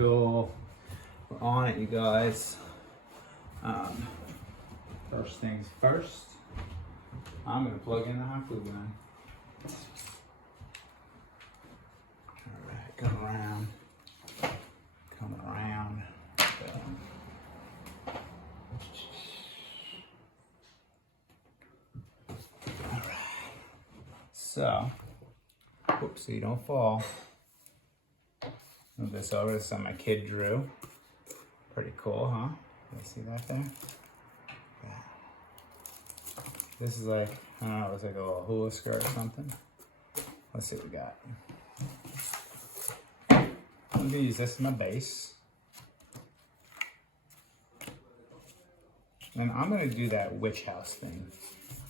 cool. We're on it, you guys. First things first, I'm gonna plug in the hot glue gun. All right, come around. All right. So, whoops, so you don't fall. Move this over. This is something my kid drew. Pretty cool, huh? You see that there? Yeah. This is like, I don't know, it looks like a little hula skirt or something. Let's see what we got. I'm gonna use this as my base. And I'm gonna do that witch house thing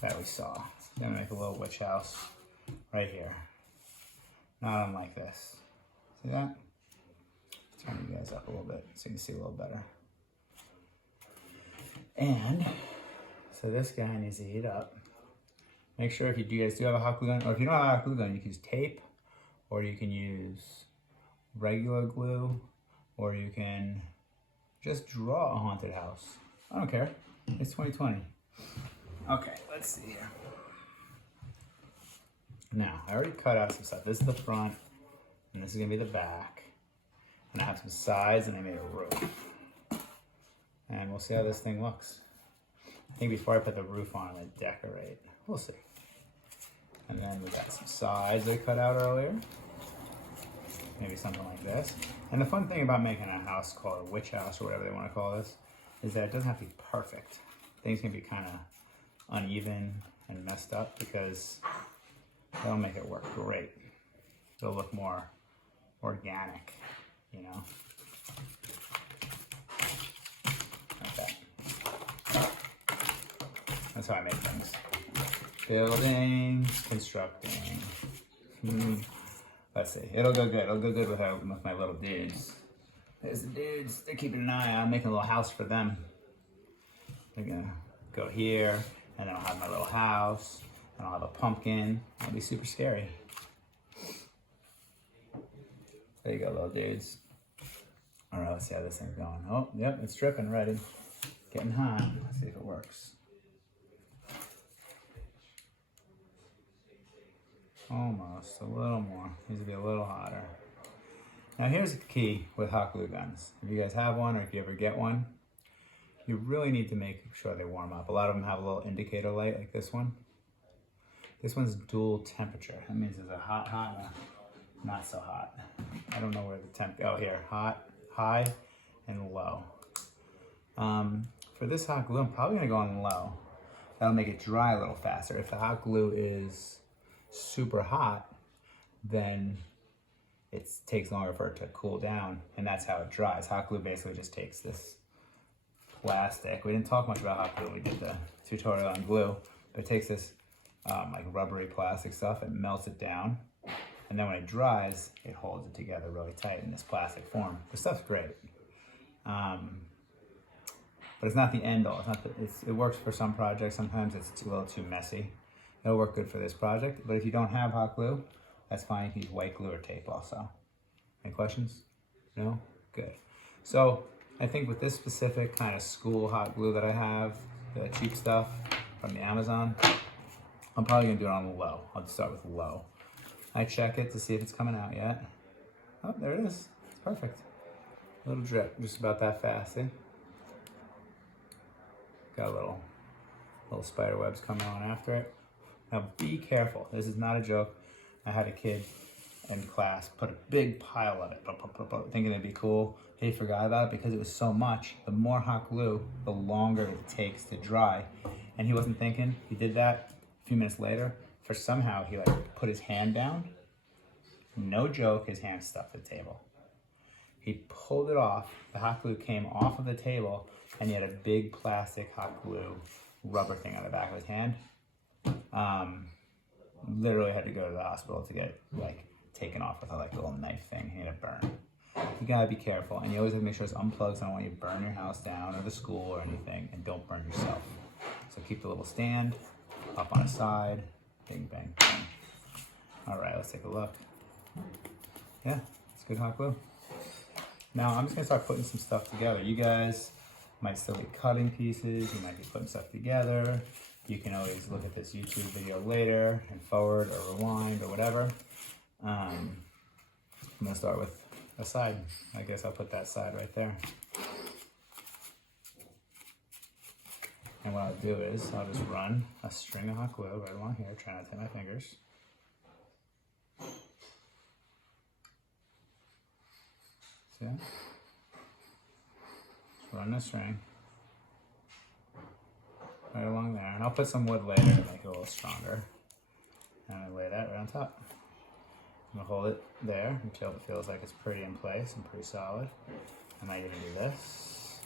that we saw. I'm gonna make a little witch house right here. Not unlike this. See that? Turn you guys up a little bit so you can see a little better. And so this guy needs to heat up. Make sure if you guys do have a hot glue gun, or if you don't have a hot glue gun, you can use tape, or you can use regular glue, or you can just draw a haunted house. I don't care. It's 2020. Okay, let's see here. Now, I already cut out some stuff. This is the front, and this is gonna be the back. And I have some sides, and I made a roof. And we'll see how this thing looks. I think before I put the roof on, I'm gonna decorate. We'll see. And then we got some sides I cut out earlier. Maybe something like this. And the fun thing about making a house called a witch house, or whatever they want to call this, is that it doesn't have to be perfect. Things can be kind of uneven and messed up because that'll make it work great. It'll look more organic, you know? Okay. That's how I make things. Building, constructing. Let's see, it'll go good. It'll go good with my little dudes. There's the dudes, they're keeping an eye on making a little house for them. They're gonna go here, and then I'll have my little house, and I'll have a pumpkin. It'll be super scary. There you go, little dudes. All right, let's see how this thing's going. Oh, yep, it's dripping, ready. Getting hot. Let's see if it works. Almost, a little more. Needs to be a little hotter. Now here's the key with hot glue guns. If you guys have one, or if you ever get one, you really need to make sure they warm up. A lot of them have a little indicator light like this one. This one's dual temperature. That means there's a hot, and a not so hot. I don't know where the temp, oh here, hot, high, and low. For this hot glue, I'm probably gonna go on low. That'll make it dry a little faster. If the hot glue is super hot, then it takes longer for it to cool down, and that's how it dries. Hot glue basically just takes this plastic. We didn't talk much about hot glue when we did the tutorial on glue, but it takes this like rubbery plastic stuff and melts it down, and then when it dries, it holds it together really tight in this plastic form. The stuff's great, but it's not the end all. It's not it works for some projects. Sometimes it's a little too messy. It'll work good for this project, but if you don't have hot glue, that's fine. You can use white glue or tape also. Any questions? No? Good. So I think with this specific kind of school hot glue that I have, the cheap stuff from the Amazon, I'm probably gonna do it on low. I'll just start with low. I check it to see if it's coming out yet. Oh, there it is. It's perfect. A little drip, just about that fast, see? Got a little spider webs coming on after it. Now be careful, this is not a joke. I had a kid in class put a big pile of it, thinking it'd be cool. He forgot about it because it was so much. The more hot glue, the longer it takes to dry. And he wasn't thinking, he did that a few minutes later. For somehow he like put his hand down. No joke, his hand stuck to the table. He pulled it off, the hot glue came off of the table, and he had a big plastic hot glue rubber thing on the back of his hand. Literally had to go to the hospital to get like taken off with a like little knife thing. He had a burn. You gotta be careful, and you always have to make sure it's unplugged, so I don't want you to burn your house down or the school or anything, and don't burn yourself. So keep the little stand up on a side, bing, bang, bang. All right, let's take a look. Yeah, it's good hot glue. Now I'm just gonna start putting some stuff together. You guys might still be cutting pieces, you might be putting stuff together. You can always look at this YouTube video later and forward or rewind or whatever. I'm gonna start with a side. I guess I'll put that side right there. And what I'll do is I'll just run a string of hot glue right along here, try not to hit my fingers. See that? Just run the string right along there. And I'll put some wood later to make it a little stronger. And I lay that right on top. I'm gonna hold it there until it feels like it's pretty in place and pretty solid. I might even do this.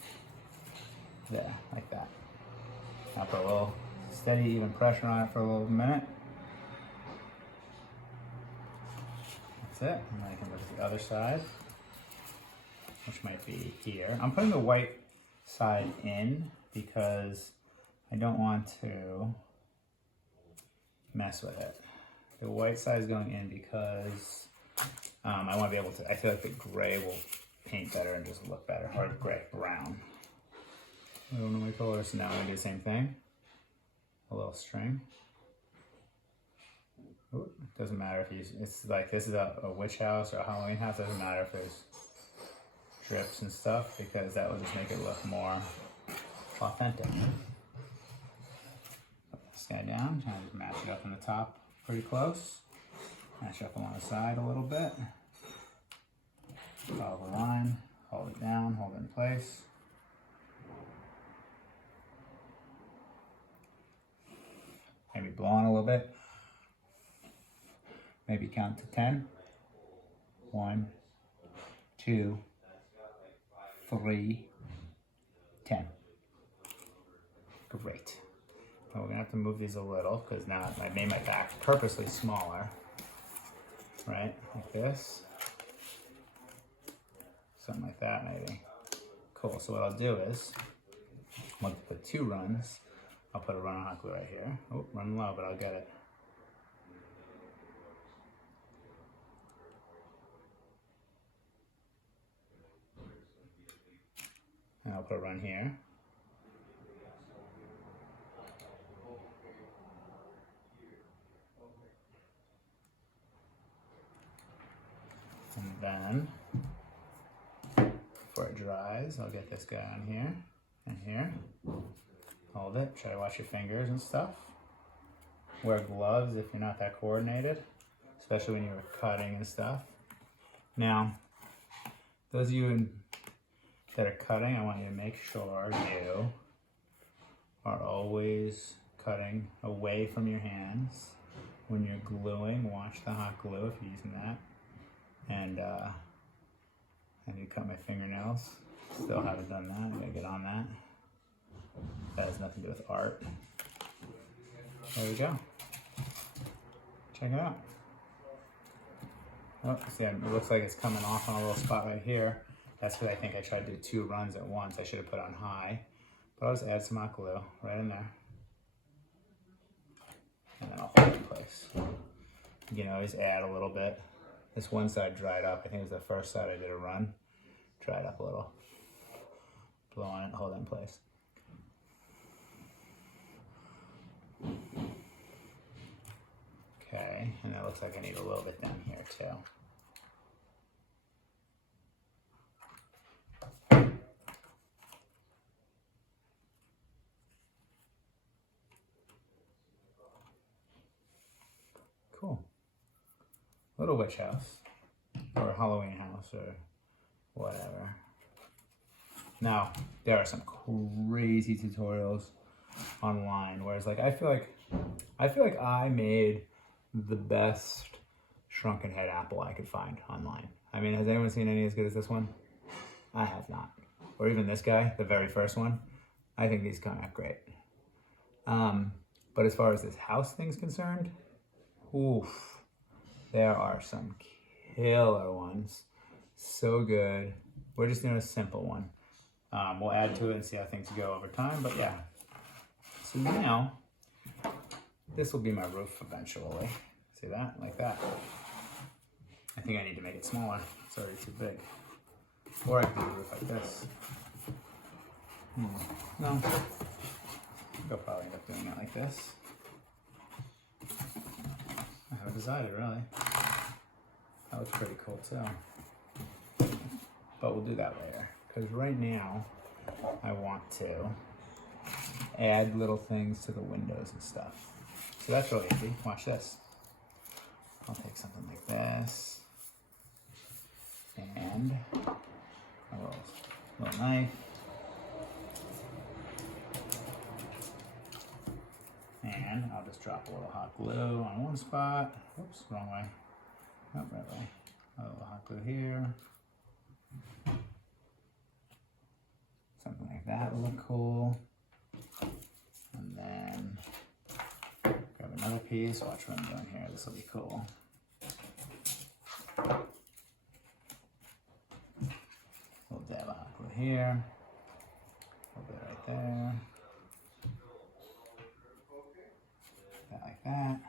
There, like that. I'll put a little steady, even pressure on it for a little minute. That's it. And then I can look at the other side, which might be here. I'm putting the white side in because I don't want to mess with it. The white side is going in because I want to be able to, I feel like the gray will paint better and just look better, or gray, brown. I don't know my colors, so now I'm going to do the same thing. A little string. Ooh, doesn't matter if you, it's like this is a witch house or a Halloween house, doesn't matter if there's drips and stuff because that will just make it look more authentic. Put this guy down, try to match it up in the top pretty close. Match up along the side a little bit. Follow the line, hold it down, hold it in place. Maybe blow on a little bit. Maybe count to 10. 1, 2, 3, 10. Great. Now we're gonna have to move these a little because now I made my back purposely smaller. Right, like this. Something like that maybe. Cool, so what I'll do is, I'm gonna put 2 runs. I'll put a run of hot glue right here. Oh, run low, but I'll get it. And I'll put a run here. And then, before it dries, I'll get this guy on here and here. Hold it, try to watch your fingers and stuff. Wear gloves if you're not that coordinated, especially when you're cutting and stuff. Now, those of you that are cutting, I want you to make sure you are always cutting away from your hands. When you're gluing, watch the hot glue if you're using that. And I need to cut my fingernails. Still haven't done that, I gotta get on that. That has nothing to do with art. There we go. Check it out. Oh, see, it looks like it's coming off on a little spot right here. That's because I think I tried to do 2 runs at once. I should have put on high. But I'll just add some hot glue right in there. And then I'll hold it in place. You can always add a little bit. This one side dried up. I think it was the first side I did a run. Dried up a little. Blow on it, hold it in place. Okay, and it looks like I need a little bit down here too. Cool. Little witch house, or a Halloween house, or whatever. Now, there are some crazy tutorials online, whereas like I feel like I made the best shrunken head apple I could find online. I mean, has anyone seen any as good as this one? I have not. Or even this guy, the very first one. I think these come out great. But as far as this house thing's concerned, oof, there are some killer ones. So good. We're just doing a simple one. We'll add to it and see how things go over time, but yeah. So now, this will be my roof eventually. See that? Like that. I think I need to make it smaller. It's already too big. Or I could do it like this. No. I'll probably end up doing it like this. I haven't decided really. That looks pretty cool too. But we'll do that later. Because right now, I want to add little things to the windows and stuff. So that's really easy. Watch this. I'll take something like this. And a little knife. And I'll just drop a little hot glue on one spot. Oops, wrong way. Nope, right way. A little hot glue here. Something like that will look cool. And then grab another piece. Watch what I'm doing here. This will be cool. A little dab of hot glue here. A little bit right there. Like that.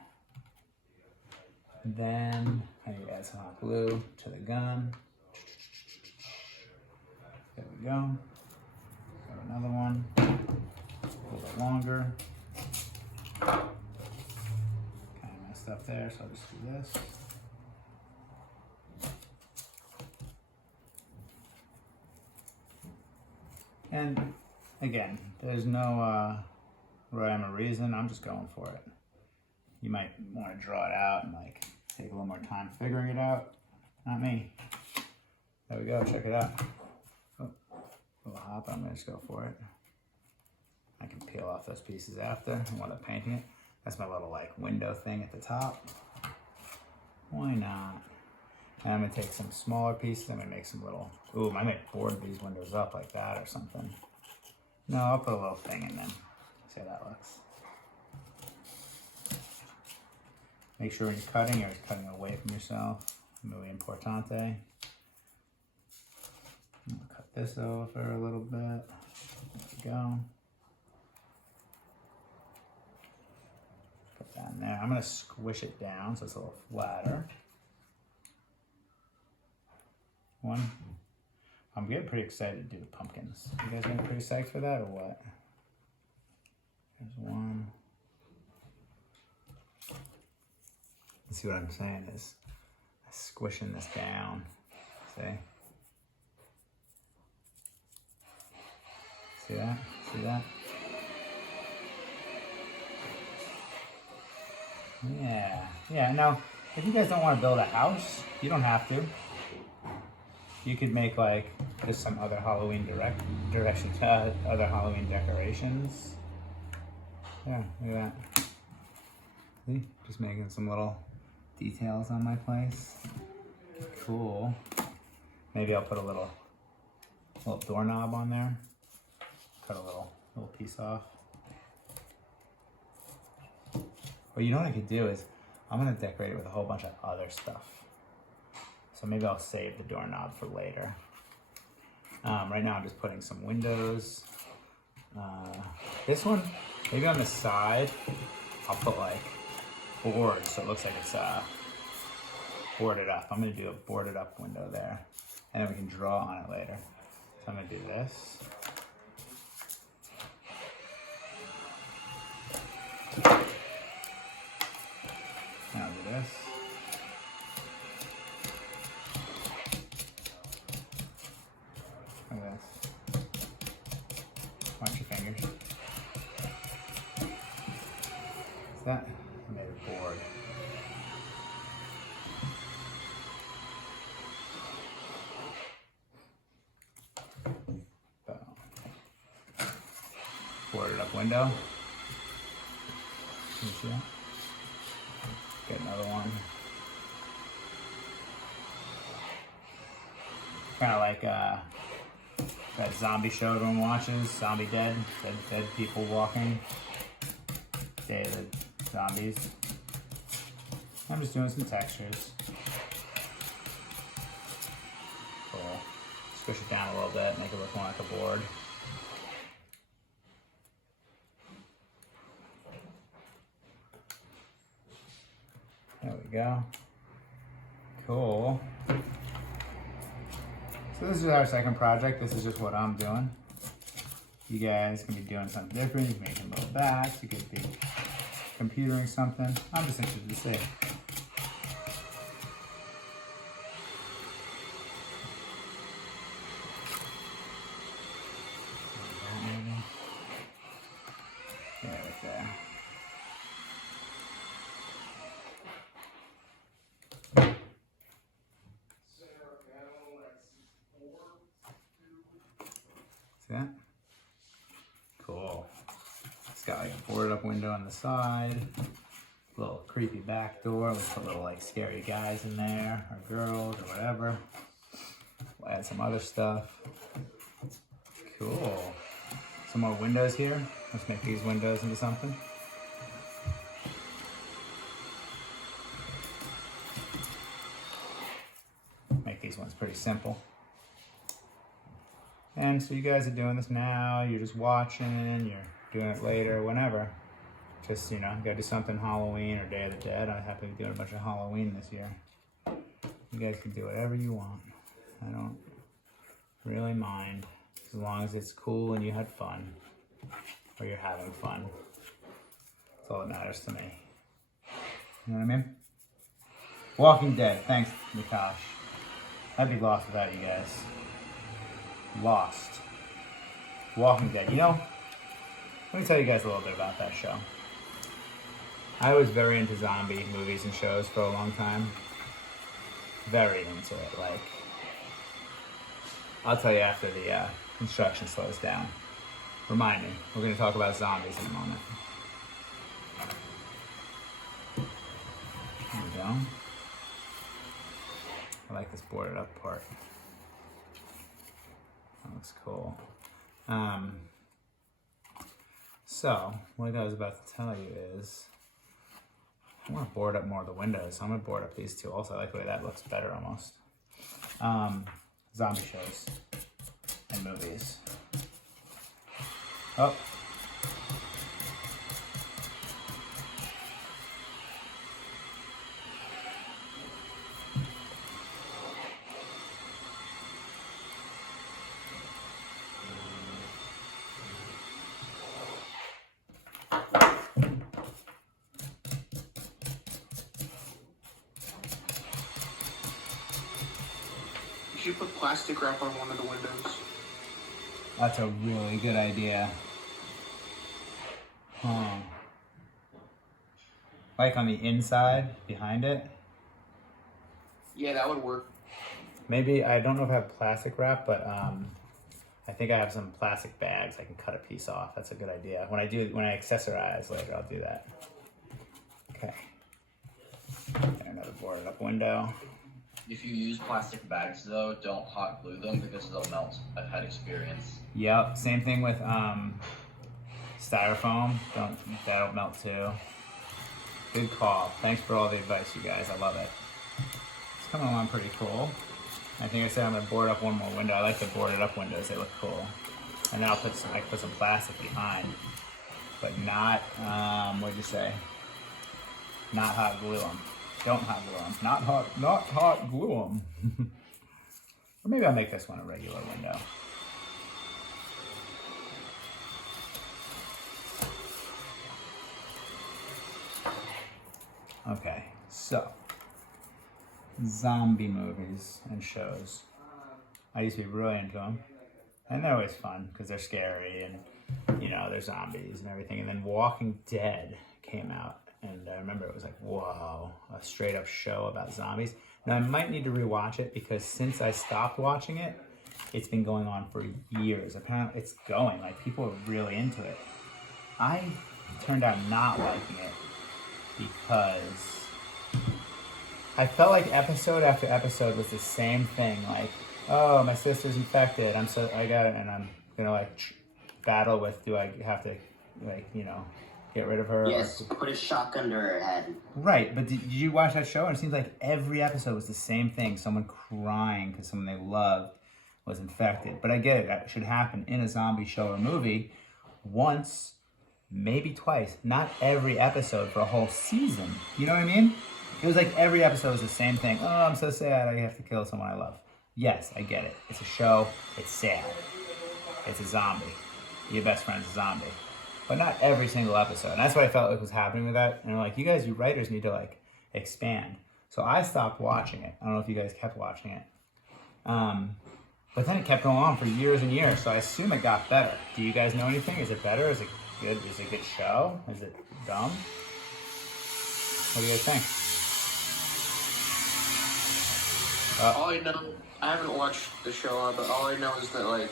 And then I need to add some hot glue to the gun. There we go. Got another one. A little bit longer. Kind of messed up there, so I'll just do this. And again, there's no rhyme or reason. I'm just going for it. You might want to draw it out and like take a little more time figuring it out. Not me. There we go, check it out. Oh, a little hot, but I'm gonna just go for it. I can peel off those pieces after while I'm painting it. That's my little like window thing at the top. Why not? And I'm gonna take some smaller pieces. I'm gonna make some little, ooh, I might board these windows up like that or something. No, I'll put a little thing in them. See how that looks. Make sure when you're cutting away from yourself. Muy importante. I'm gonna cut this over a little bit. There we go. Put that in there. I'm gonna squish it down so it's a little flatter. One. I'm getting pretty excited to do the pumpkins. You guys getting pretty psyched for that or what? There's one. See what I'm saying is squishing this down. See? See that? See that? Yeah. Yeah, now, if you guys don't want to build a house, you don't have to. You could make like just some other Halloween other Halloween decorations. Yeah, look at that. See? Just making some little details on my place. Cool. Maybe I'll put a little doorknob on there. Cut a little piece off. Or you know what I could do is I'm gonna decorate it with a whole bunch of other stuff. So maybe I'll save the doorknob for later. Right now I'm just putting some windows. This one, maybe on the side, I'll put like boards so it looks like it's boarded up. I'm gonna do a boarded up window there. And then we can draw on it later. So I'm gonna do this. And I'll do this. Look at this. Watch your fingers. Is that? I made a board. Boarded up window. Can you see that? Get another one. Kind of like that zombie show everyone watches, Zombie Dead people walking. Day of the Zombies. I'm just doing some textures. Cool. Squish it down a little bit, make it look more like a board. There we go. Cool. So this is our second project. This is just what I'm doing. You guys can be doing something different. You can make little bats. You could be computering something. I'm just interested to see. Yeah, right there. See that? Cool. It's got like a boarded up window on the side, little creepy back door. Let's put little like scary guys in there, or girls, or whatever. We'll add some other stuff. Cool. Some more windows here. Let's make these windows into something. Make these ones pretty simple. And so you guys are doing this now, you're just watching, you're doing it later, whenever. Just, you know, you gotta do something Halloween or Day of the Dead. I'm happy to be doing a bunch of Halloween this year. You guys can do whatever you want. I don't really mind, as long as it's cool and you had fun, or you're having fun. That's all that matters to me. You know what I mean? Walking Dead, thanks, Nakash. I'd be lost without you guys. Lost. Walking Dead. You know, let me tell you guys a little bit about that show. I was very into zombie movies and shows for a long time. Very into it. Like, I'll tell you after the construction slows down. Remind me, we're going to talk about zombies in a moment. There we go. I like this boarded up part. That looks cool. So, what I was about to tell you is, I want to board up more of the windows. I'm going to board up these two also. I like the way that looks better almost. Zombie shows and movies. Oh. You should put plastic wrap on one of the windows. That's a really good idea. Huh. Like on the inside, behind it? Yeah, that would work. Maybe, I don't know if I have plastic wrap, but I think I have some plastic bags. I can cut a piece off. That's a good idea. When I accessorize later, I'll do that. Okay. Another boarded up window. If you use plastic bags though, don't hot glue them because they'll melt. I've had experience. Yep, same thing with styrofoam. That'll melt too. Good call. Thanks for all the advice, you guys. I love it. It's coming along pretty cool. I think I said I'm gonna board up one more window. I like the boarded up windows. They look cool. And then I can put some plastic behind, but not what'd you say? Not hot glue them. Don't hot glue them. Not hot glue them. Or maybe I'll make this one a regular window. Okay, so zombie movies and shows. I used to be really into them, and they're always fun because they're scary and, you know, they're zombies and everything. And then Walking Dead came out, and I remember it was like, whoa, a straight up show about zombies. Now I might need to rewatch it because since I stopped watching it, it's been going on for years. Apparently it's going, like people are really into it. I turned out not liking it because I felt like episode after episode was the same thing. Like, oh, my sister's infected. I got it, and I'm gonna like battle with. Do I have to, like, you know, get rid of her? Yes, put a shock under her head. Right, but did you watch that show? And it seems like every episode was the same thing. Someone crying because someone they loved was infected. But I get it. That should happen in a zombie show or movie once, maybe twice. Not every episode for a whole season. You know what I mean? It was like every episode was the same thing. Oh, I'm so sad. I have to kill someone I love. Yes, I get it. It's a show. It's sad. It's a zombie. Your best friend's a zombie. But not every single episode. And that's what I felt like was happening with that. And I'm like, you guys, you writers need to like expand. So I stopped watching it. I don't know if you guys kept watching it. But then it kept going on for years and years. So I assume it got better. Do you guys know anything? Is it better? Is it good? Is it a good show? Is it dumb? What do you guys think? All I know, I haven't watched the show, but all I know is that like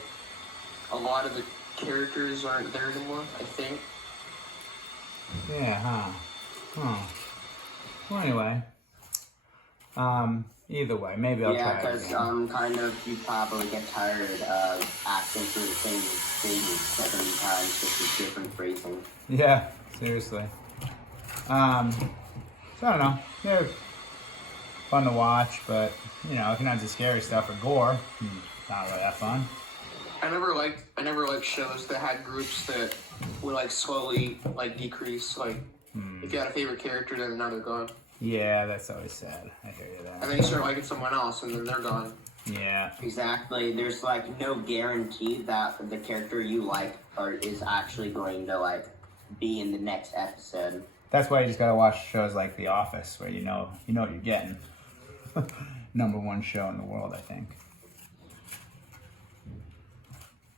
a lot of the characters aren't there anymore. I think. Yeah, Well, anyway. Either way, maybe I'll Yeah, try it because again. kind of you probably get tired of acting through the same thing 70 times, just with different phrasing. Yeah, seriously. So I don't know. They're fun to watch, but you know, if you're not into scary stuff or gore, not really that fun. I never liked shows that had groups that would like slowly like decrease. Like if you had a favorite character, then now they're gone, Yeah, that's always sad. I hear you and there. then you start liking someone else, and then they're gone. Yeah, Exactly. There's like no guarantee that the character you like is actually going to like be in the next episode. that's why you just gotta watch shows like The Office, where you know what you're getting. #1 show in the world, I think.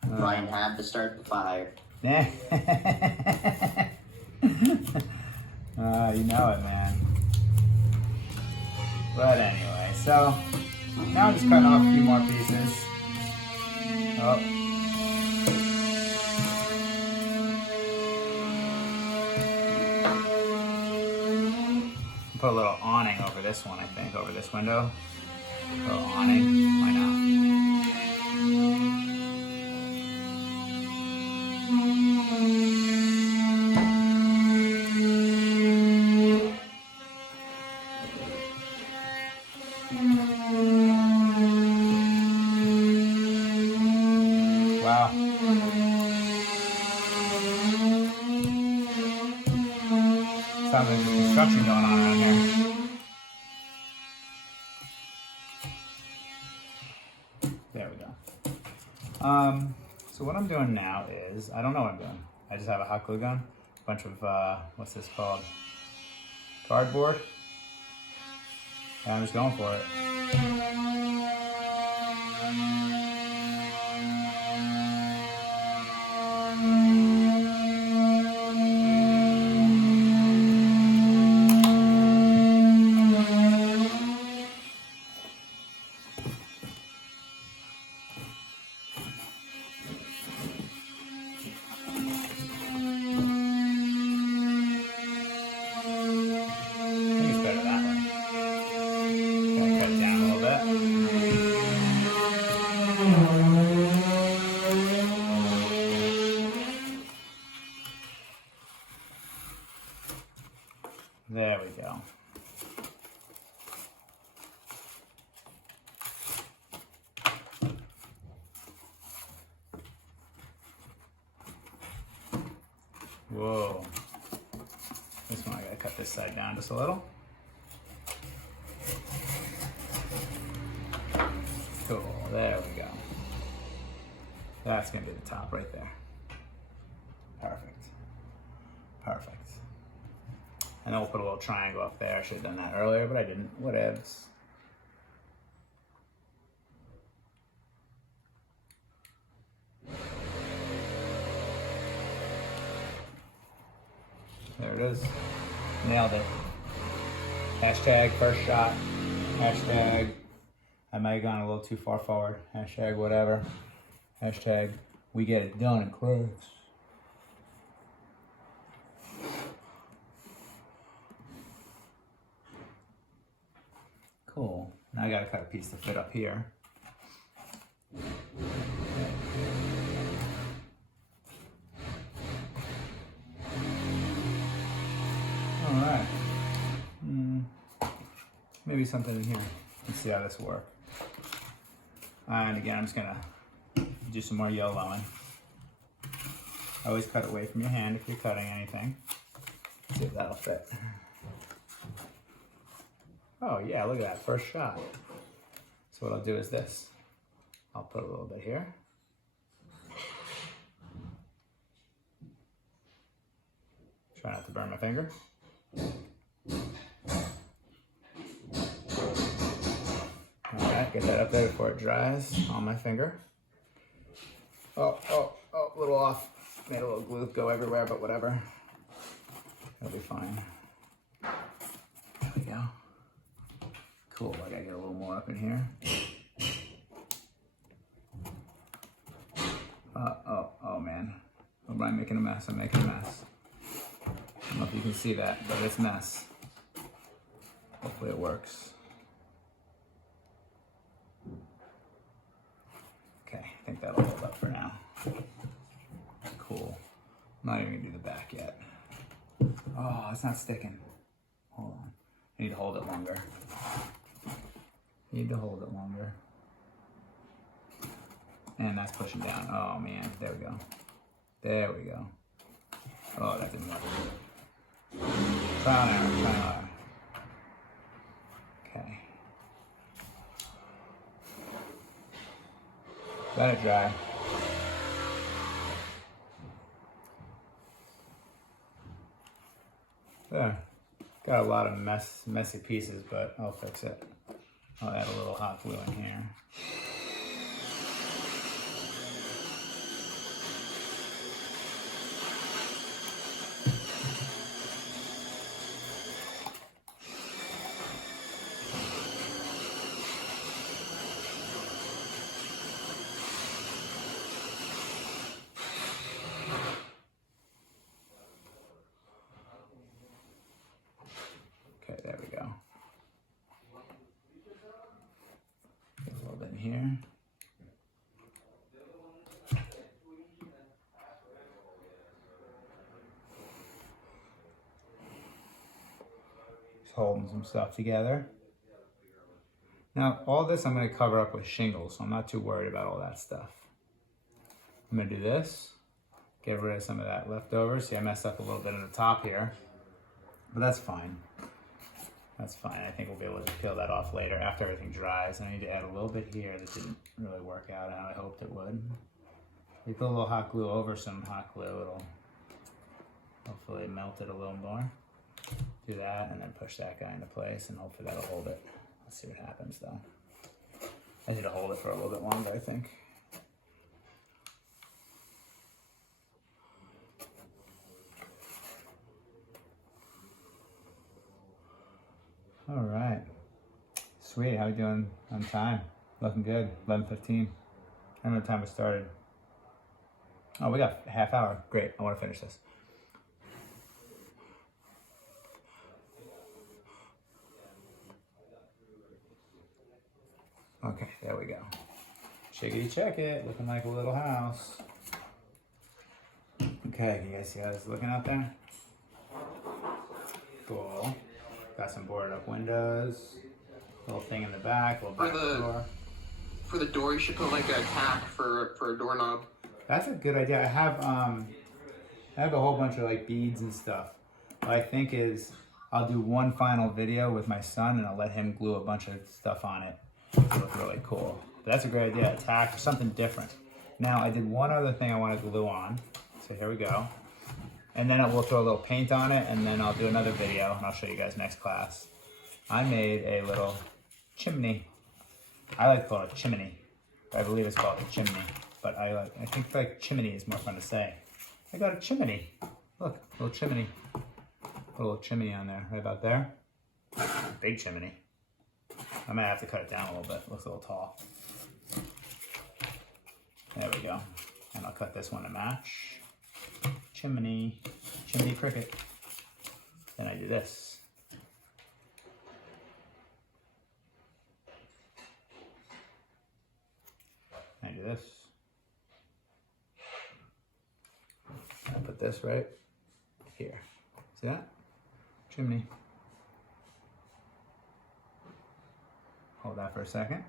Ryan had to start the fire. Yeah. You know it, man. But anyway, so now I'm just cutting off a few more pieces. Oh. Put a little awning over this one, I think, over this window. A little awning. Why not? Wow. Sounds like there's construction going on around here. There we go. So what I'm doing now is, I don't know what I'm doing. I just have a hot glue gun, a bunch of, what's this called? Cardboard. And I'm just going for it. I think it's better that way. Gonna cut it down a little bit. There we go. Whoa. This one I gotta cut this side down just a little. Cool, there we go. That's gonna be the top right there. Perfect. Perfect. And then we'll put a little triangle up there. I should have done that earlier, but I didn't. Whatevs. There it is. Nailed it. Hashtag first shot. Hashtag I might have gone a little too far forward. Hashtag whatever. Hashtag we get it done in Chris. Cool. Now I gotta cut a piece to fit up here. Alright. Maybe something in here. Let's see how this works. And again, I'm just gonna do some more YOLOing. Always cut away from your hand if you're cutting anything. See if that'll fit. Oh yeah, look at that, first shot. So what I'll do is this. I'll put a little bit here. Try not to burn my finger. Alright, get that up there before it dries on my finger. Oh, a little off. Made a little glue go everywhere, but whatever. It'll be fine. There we go. Cool, I gotta get a little more up in here. Oh man. I'm making a mess, I'm making a mess. I don't know if you can see that, but it's a mess. Hopefully it works. Okay, I think that'll hold up for now. Cool. I'm not even gonna do the back yet. Oh, it's not sticking. Hold on. I need to hold it longer. Need to hold it longer. And that's pushing down. Oh man, there we go. There we go. Oh, that didn't work. Trial and error, trial and error. Okay. Let it dry. There. Got a lot of messy pieces, but I'll fix it. I'll add a little hot glue in here. Okay, there we go. Get a little bit in here. Just holding some stuff together. Now, all this I'm going to cover up with shingles, so I'm not too worried about all that stuff. I'm going to do this, get rid of some of that leftover. See, I messed up a little bit on the top here, but that's fine. That's fine. I think we'll be able to peel that off later after everything dries. And I need to add a little bit here that didn't really work out how I hoped it would. You put a little hot glue over some hot glue, it'll hopefully melt it a little more. Do that and then push that guy into place and hopefully that'll hold it. Let's see what happens though. I need to hold it for a little bit longer, I think. All right, sweet. How we doing on time? Looking good. 11:15. I don't know what time we started. Oh, we got a half hour. Great. I want to finish this. Okay, there we go. Chickadee check it. Looking like a little house. Okay, can you guys see how this is looking out there? Cool. Got some boarded up windows, little thing in the back, little back door. For the door, you should put like a tack for a doorknob. That's a good idea. I have a whole bunch of like beads and stuff. What I think is I'll do one final video with my son and I'll let him glue a bunch of stuff on it. It'll look really cool. But that's a great idea. A tack or something different. Now I did one other thing I want to glue on. So here we go. And then we'll throw a little paint on it, and then I'll do another video, and I'll show you guys next class. I made a little chimney. I like to call it a chimney. I believe it's called a chimney, but I think like chimney is more fun to say. I got a chimney. Look, a little chimney. Put a little chimney on there, right about there. Big chimney. I might have to cut it down a little bit. It looks a little tall. There we go. And I'll cut this one to match. Chimney cricket. Then I do this. I do this. I put this right here. See that? Chimney. Hold that for a second.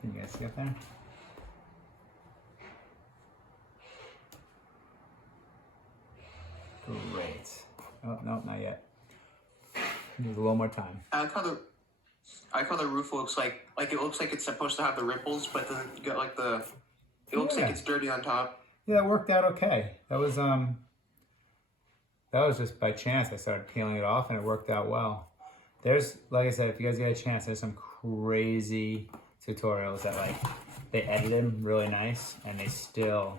Can you guys see up there? Great. Oh, no, not yet. Need a little more time. I like how the roof looks like it looks like it's supposed to have the ripples, but then you got like the. It looks Yeah. like it's dirty on top. Yeah, it worked out okay. That was just by chance. I started peeling it off and it worked out well. There's, like I said, if you guys get a chance, there's some crazy tutorials that like they edited them really nice and they still,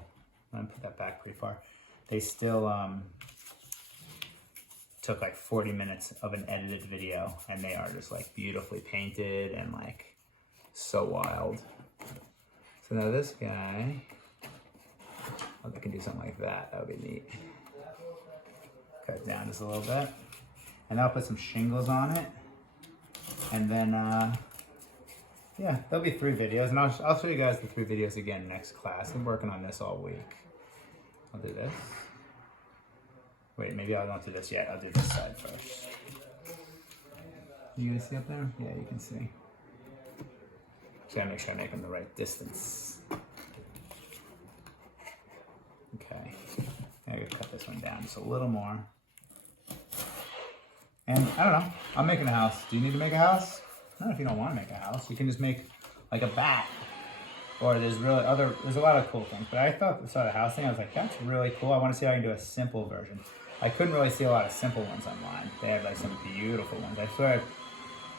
I'm gonna put that back pretty far. They still took like 40 minutes of an edited video and they are just like beautifully painted and like so wild. So now this guy, oh, they can do something like that. That would be neat. Cut it down just a little bit. And I'll put some shingles on it. And then, yeah, there'll be 3 videos. And I'll show you guys the 3 videos again next class. I'm working on this all week. I'll do this. Wait, maybe I won't do this yet. I'll do this side first. You guys see up there? Yeah, you can see. So I gotta make sure I make them the right distance. Okay. I gotta cut this one down just a little more. And I don't know, I'm making a house. Do you need to make a house? No, if you don't want to make a house, you can just make like a bat. Or there's a lot of cool things. But I thought, saw the house thing, I was like, that's really cool. I want to see how I can do a simple version. I couldn't really see a lot of simple ones online. They had like some beautiful ones. I swear,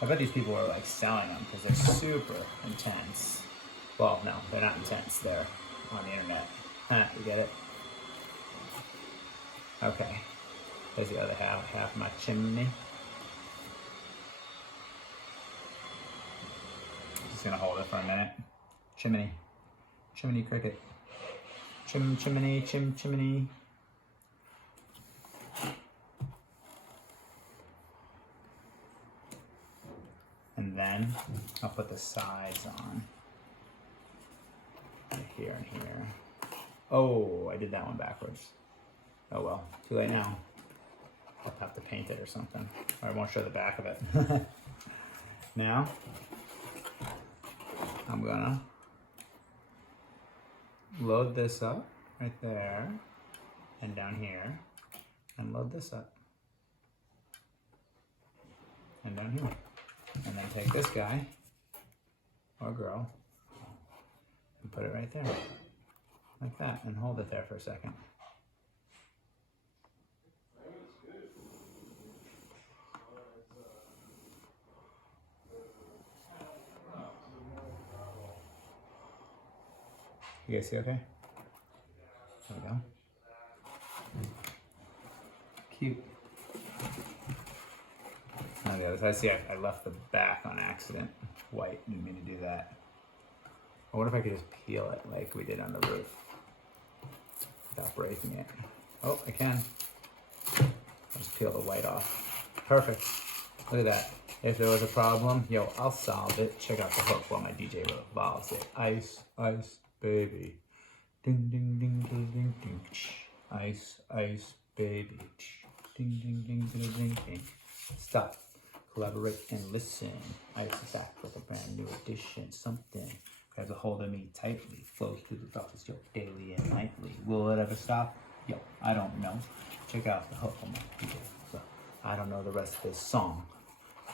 I bet these people were like selling them because they're super intense. Well, no, they're not intense. They're on the internet. Huh, you get it? Okay. There's the other half of my chimney. Just gonna hold it for a minute. Chimney. Chimney cricket. Chimney. And then I'll put the sides on. Right here and here. Oh, I did that one backwards. Oh well, too late now. I'll have to paint it or something. Or I won't show the back of it. Now, I'm gonna load this up right there and down here, and load this up and down here. And then take this guy or girl and put it right there, like that, and hold it there for a second. You guys see okay? There we go. Cute. Okay, I see I left the back on accident. White, didn't mean to do that. I wonder if I could just peel it like we did on the roof without breaking it. Oh, I can. I'll just peel the white off. Perfect. Look at that. If there was a problem, yo, I'll solve it. Check out the hook while my DJ revolves it. Ice, ice, baby. Ding, ding, ding, ding, ding, ding. Ice, ice, baby. Ding, ding, ding, ding, ding, ding. Stop. Collaborate and listen. Ice is back with a brand new edition. Something grabs a hold of me tightly. Flows through the thoughts, yo, daily and nightly. Will it ever stop? Yo, I don't know. Check out the hook on my video. So I don't know the rest of this song.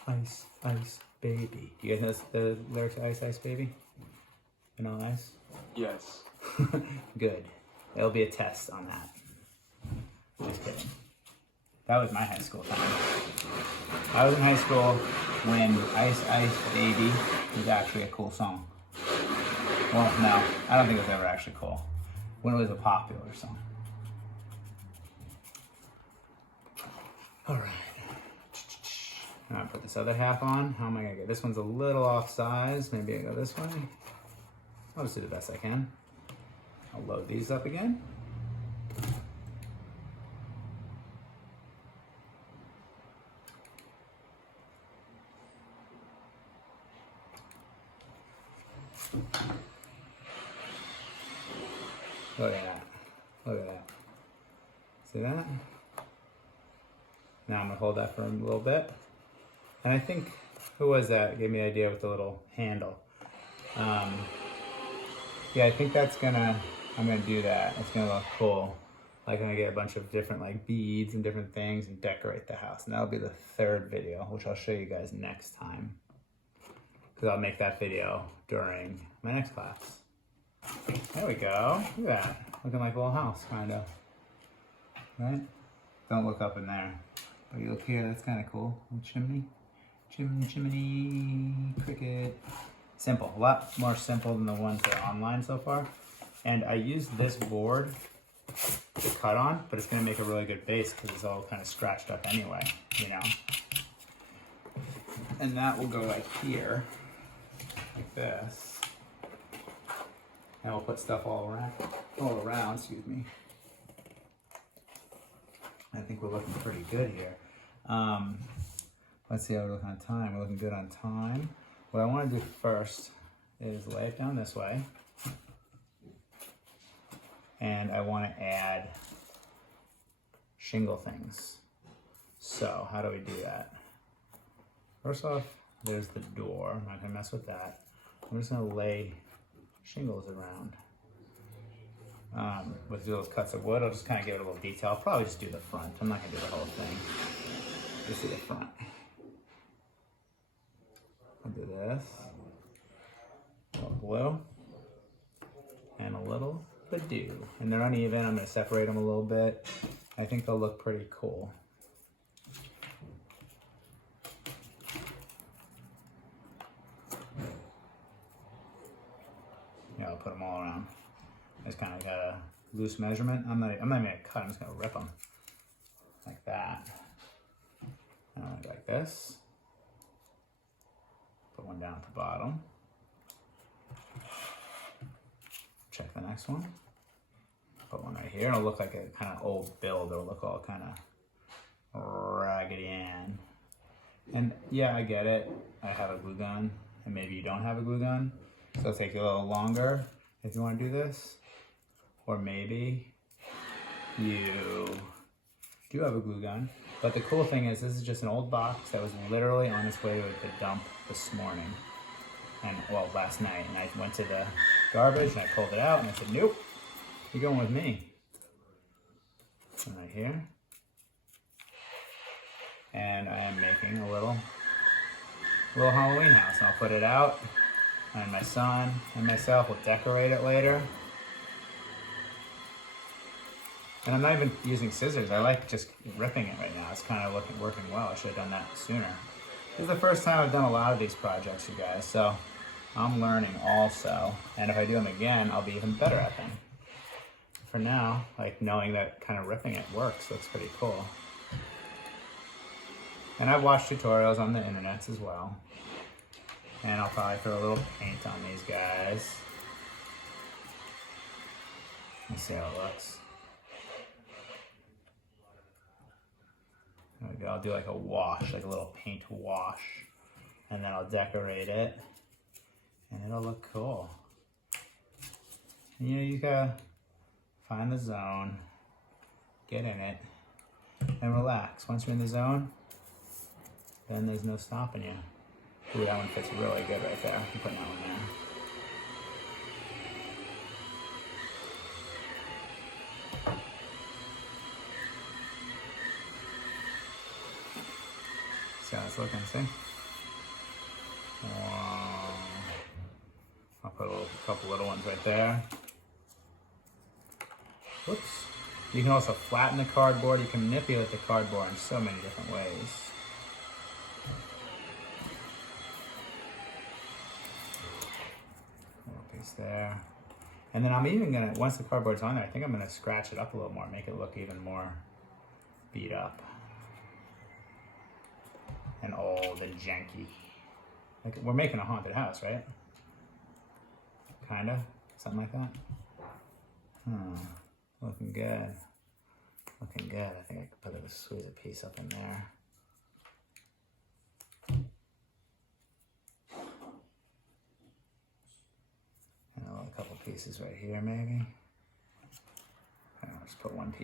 Ice, ice, baby. Do you guys know the lyrics to Ice, Ice, Baby? Vanilla Ice? Yes. Good. There'll be a test on that. Just kidding. That was my high school time. I was in high school when Ice Ice Baby was actually a cool song. Well, no, I don't think it was ever actually cool. When it was a popular song. Alright. I'm gonna put this other half on. How am I gonna get? This one's a little off size. Maybe I go this way. I'll just do the best I can. I'll load these up again. Look at that. Look at that. See that? Now I'm gonna hold that for a little bit. And I think, who was that? Gave me an idea with the little handle. Yeah, I think I'm gonna do that. It's gonna look cool. Like I'm gonna get a bunch of different like beads and different things and decorate the house. And that'll be the 3rd video, which I'll show you guys next time. because I'll make that video during my next class. There we go. Look at that. Looking like a little house, kind of. Right? Don't look up in there. But you look here, that's kind of cool. Little chimney. Chimney, cricket. Simple. A lot more simple than the ones that are online so far. And I used this board to cut on, but it's going to make a really good base because it's all kind of scratched up anyway, you know. And that will go like here, like this. And we'll put stuff all around, excuse me. I think we're looking pretty good here. Let's see how we're looking on time. We're looking good on time. What I want to do first is lay it down this way. And I want to add shingle things. So how do we do that? First off, there's the door. I'm not going to mess with that. I'm just going to lay shingles around. With those cuts of wood, I'll just kind of give it a little detail. I'll probably just do the front. I'm not going to do the whole thing. Just do the front. I'll do this. A little blue. And a little Badoo. And they're uneven. I'm going to separate them a little bit. I think they'll look pretty cool. Yeah, I'll put them all around. Just kind of got a loose measurement. I'm not even gonna cut. I'm just gonna rip them like that. And I'll go like this. Put one down at the bottom. Check the next one. Put one right here. It'll look like a kind of old build. It'll look all kind of Raggedy Ann. And yeah, I get it. I have a glue gun, and maybe you don't have a glue gun, so it'll take you a little longer if you want to do this. Or maybe you do have a glue gun. But the cool thing is, this is just an old box that was literally on its way to the dump this morning. And, well, last night. And I went to the garbage and I pulled it out and I said, nope, you're going with me. And right here. And I am making a little Halloween house. And I'll put it out. And my son and myself will decorate it later. And I'm not even using scissors. I like just ripping it right now. It's kind of working well. I should have done that sooner. This is the first time I've done a lot of these projects, you guys. So I'm learning also. And if I do them again, I'll be even better at them. For now, like knowing that kind of ripping it works, looks pretty cool. And I've watched tutorials on the internet as well. And I'll probably throw a little paint on these guys. Let's see how it looks. There we go. I'll do like a wash, like a little paint wash. And then I'll decorate it. And it'll look cool. And, you know, you gotta find the zone, get in it, and relax. Once you're in the zone, then there's no stopping you. Ooh, that one fits really good right there. I'm putting that one there. See how it's looking, see? Wow. I'll put a couple little ones right there. Whoops. You can also flatten the cardboard. You can manipulate the cardboard in so many different ways. Little piece there. And then I'm even gonna, once the cardboard's on there, I think I'm gonna scratch it up a little more, make it look even more beat up. And old and janky. Like, we're making a haunted house, right? Kinda? Something like that? Looking good. Looking good. I think I could squeeze a piece up in there. And a couple pieces right here, maybe. I'll just put one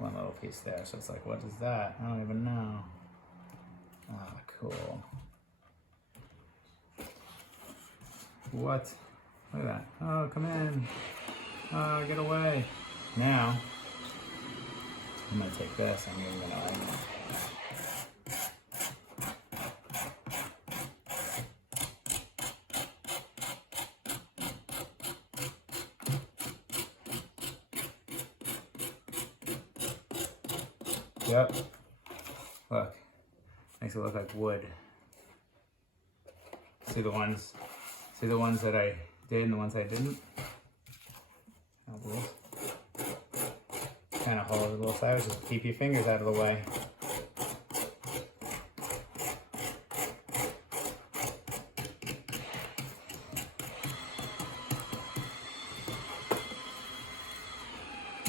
little piece there. So it's like, what is that? I don't even know. Ah, cool. What? Look at that. Oh, come in. Oh, get away. Now, I'm going to take this. I'm even going to Yep. Look. Makes it look like wood. See the ones that I did and the ones I didn't? Kind of hold the little sides, just keep your fingers out of the way.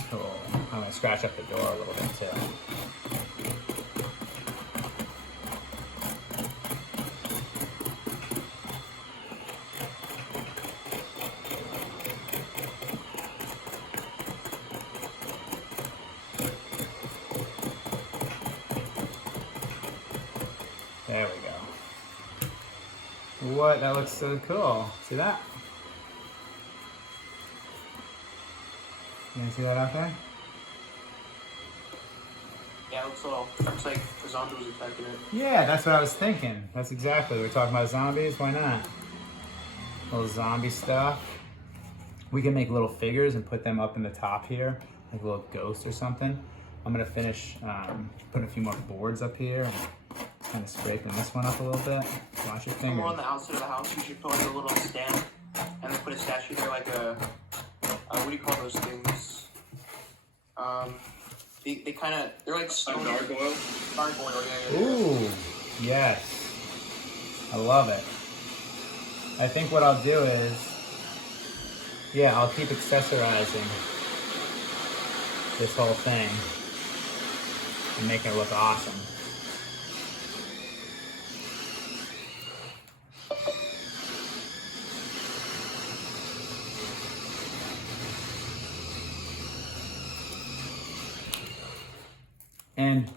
Cool. I'm gonna scratch up the door a little bit too. There we go. What? That looks so cool. See that? You can see that out there? Yeah, looks like a zombie was attacking it. Yeah, that's what I was thinking. That's exactly. We're talking about zombies. Why not? Little zombie stuff. We can make little figures and put them up in the top here, like a little ghost or something. I'm gonna finish putting a few more boards up here and kind of scraping this one up a little bit. Watch your Somewhere fingers. on the outside of the house, you should put like a little stand and then put a statue there, like a what do you call those things? They kind of, they're like stone. Gargoyle? Gargoyle, yeah. Ooh, yes. I love it. I think what I'll do is, yeah, I'll keep accessorizing this whole thing and make it look awesome. And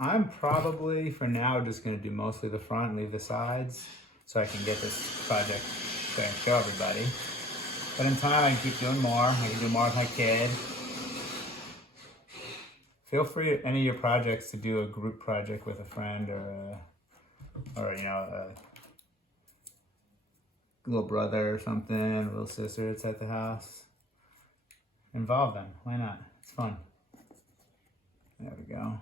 I'm probably, for now, just going to do mostly the front and leave the sides so I can get this project so I can show everybody. But in time, I can keep doing more. I can do more with my kid. Feel free, any of your projects, to do a group project with a friend or you know, a little brother or something, a little sister that's at the house. Involve them. Why not? It's fun. There we go.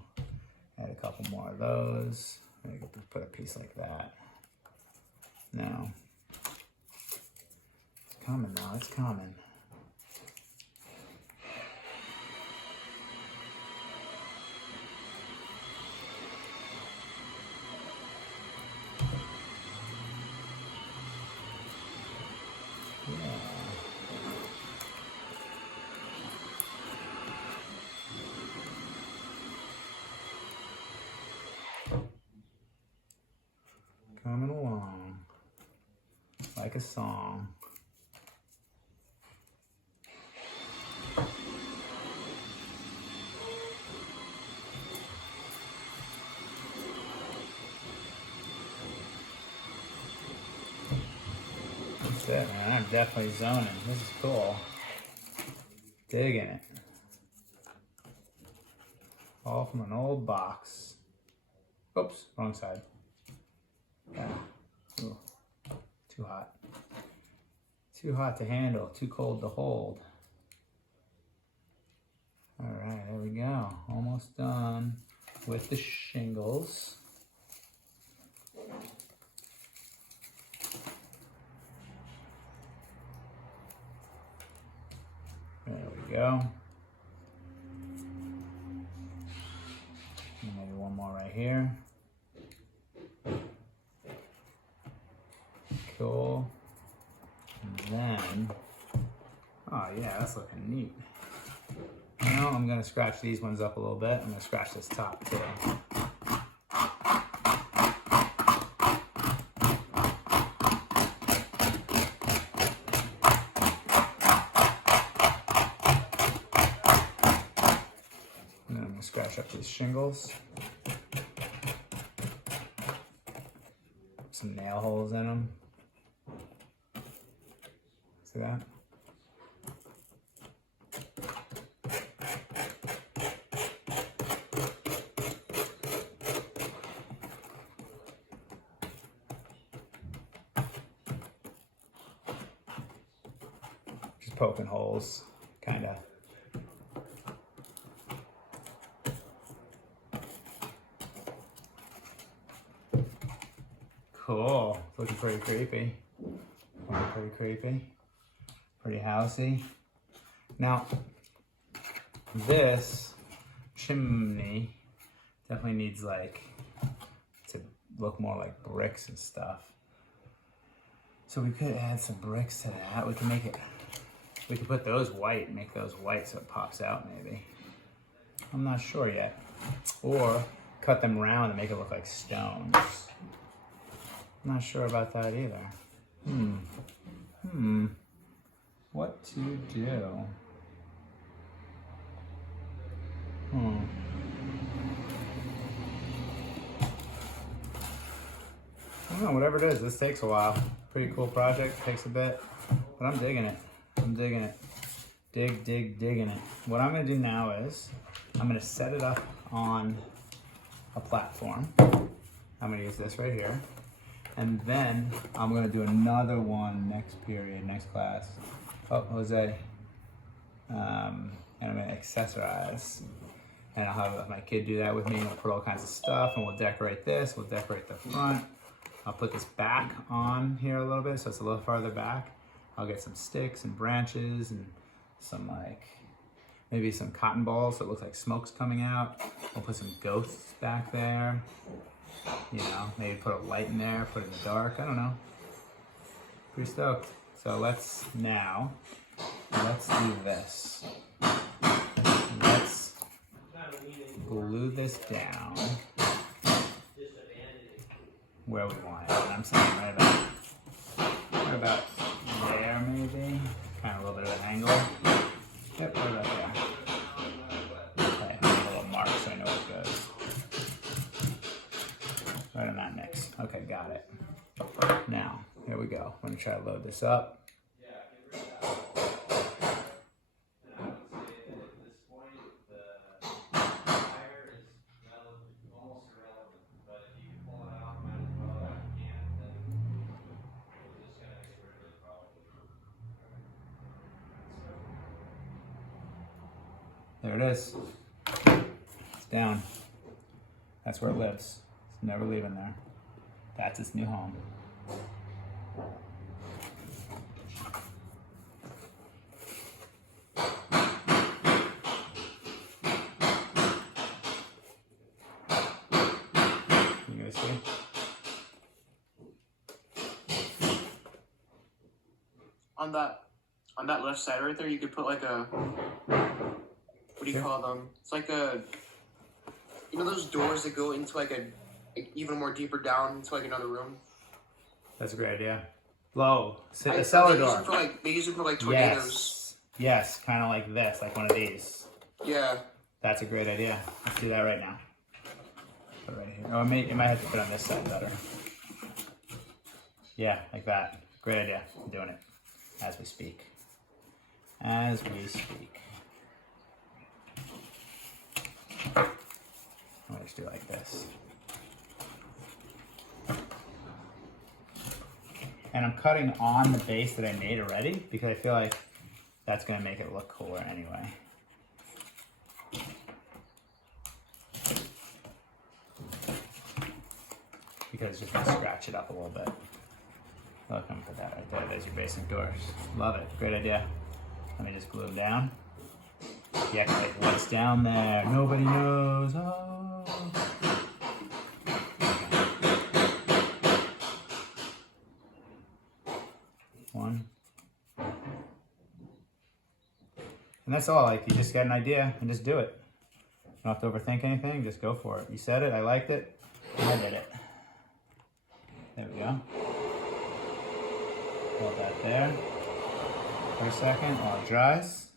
Add a couple more of those. Maybe put a piece like that. Now, it's coming now. It's coming. Coming along like a song. That's it, man. I'm definitely zoning. This is cool. Digging it. All from an old box. Oops, wrong side. Yeah. Ooh, too hot. Too hot to handle, too cold to hold. All right, there we go. Almost done with the shingles. There we go. And maybe one more right here. Cool. And then, oh yeah, that's looking neat. Now I'm gonna scratch these ones up a little bit. I'm gonna scratch this top too. And then I'm gonna scratch up these shingles. Some nail holes in them. See that? Just poking holes, kind of. cool. It's looking pretty creepy. Pretty creepy. Pretty housey. Now, this chimney definitely needs like to look more like bricks and stuff. So we could add some bricks to that. We can make it, we could put those white, make those white so it pops out maybe. I'm not sure yet. Or cut them round and make it look like stones. I'm not sure about that either. What to do? I don't know, whatever it is, this takes a while. Pretty cool project, takes a bit, but I'm digging it. I'm digging it. Digging it. What I'm gonna do now is, I'm gonna set it up on a platform. I'm gonna use this right here. And then I'm gonna do another one next period, next class. Oh, Jose. And I'm gonna accessorize. And I'll have my kid do that with me, and we'll put all kinds of stuff, and we'll decorate this, we'll decorate the front. I'll put this back on here a little bit, so it's a little farther back. I'll get some sticks and branches and some like, maybe some cotton balls so it looks like smoke's coming out. We'll put some ghosts back there. You know, maybe put a light in there, put it in the dark, I don't know. Pretty stoked. So let's do this. Let's glue this down where we want it. And I'm saying right about there maybe. Kind of a little bit of an angle. Yep, right about there. Okay, I'll make a little mark so I know it goes. Right on that mix. Okay, got it. Now, here we go. I'm gonna try to load this up. There it is. It's down. That's where it lives. It's never leaving there. That's its new home. You guys see? On that left side right there, you could put like a, what do you call them? It's like a, you know those doors that go into like a even more deeper down into like another room? That's a great idea. Low. A cellar door. They use it for like tornadoes. Yes, kind of like this, like one of these. Yeah. That's a great idea. Let's do that right now. Put it right here. Oh, you might have to put it on this side better. Yeah, like that. Great idea. I'm doing it as we speak. As we speak. I'll just do it like this. And I'm cutting on the base that I made already because I feel like that's going to make it look cooler anyway. Because it's just going to scratch it up a little bit. Look, I'm going to put that right there. There's your basement doors. Love it. Great idea. Let me just glue them down. Yeah, like what's down there? Nobody knows. Oh. One. And that's all. Like, you just get an idea and just do it. You don't have to overthink anything. Just go for it. You said it. I liked it. I did it. There we go. Hold that there for a second while it dries.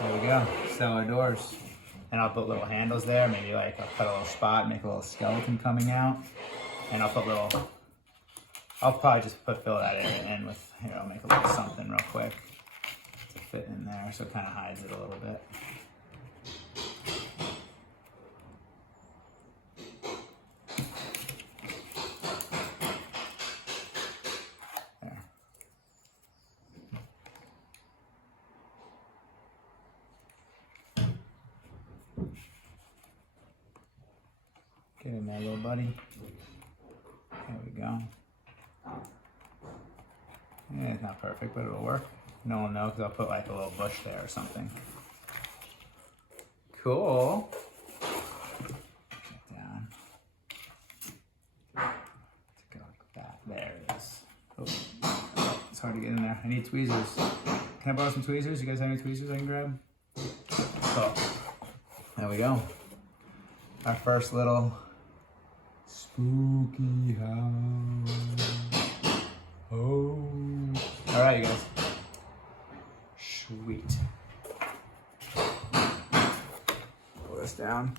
There we go. Cellar doors. And I'll put little handles there. Maybe like I'll cut a little spot, make a little skeleton coming out. And I'll probably just fill that area in with, here, I'll make a little something real quick to fit in there so it kind of hides it a little bit. There. Get in there, little buddy. There we go. Yeah, it's not perfect, but it'll work. No one knows because I'll put like a little bush there or something. Cool. Get down. Take it like that. There it is. Oh, it's hard to get in there. I need tweezers. Can I borrow some tweezers? You guys have any tweezers I can grab? Cool. There we go. Our first little spooky house. Oh. All right, you guys. Sweet. Pull this down.